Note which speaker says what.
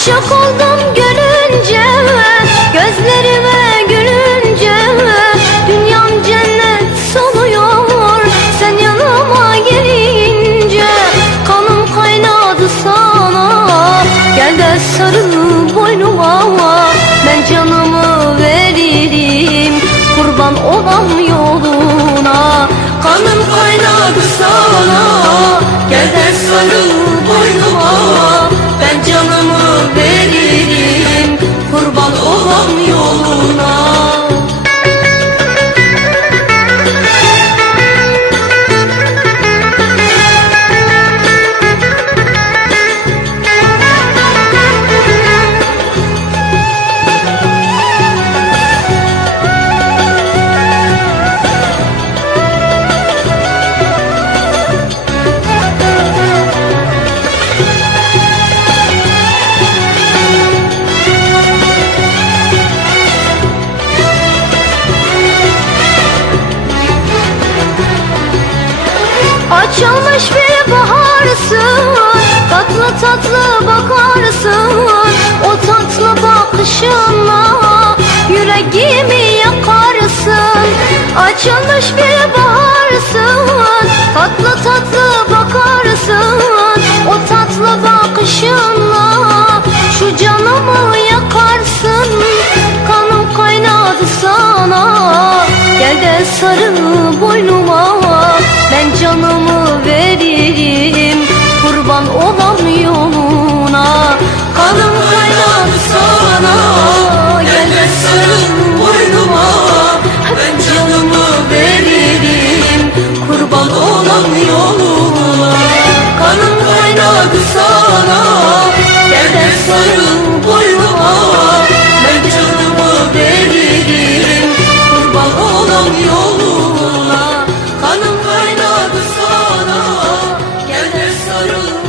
Speaker 1: Aşık oldum Açılmış bir baharsın Tatlı tatlı bakarsın O tatlı bakışınla Yüreğimi yakarsın. Açılmış bir baharsın Tatlı tatlı bakarsın O tatlı bakışınla Şu canımı yakarsın. Kanım kaynadı sana. Gel de sarıl boynuma. Ben pişman olan yoluna Kanım kaynar sana Gel de sarıl boynuma. Ben canımı veririm. Kurban olan yoluna Kanım kaynar sana Gel de sarıl boynuma. Ben canımı veririm. Kurban olan yoluna Kanım kaynar sana Gel de sarıl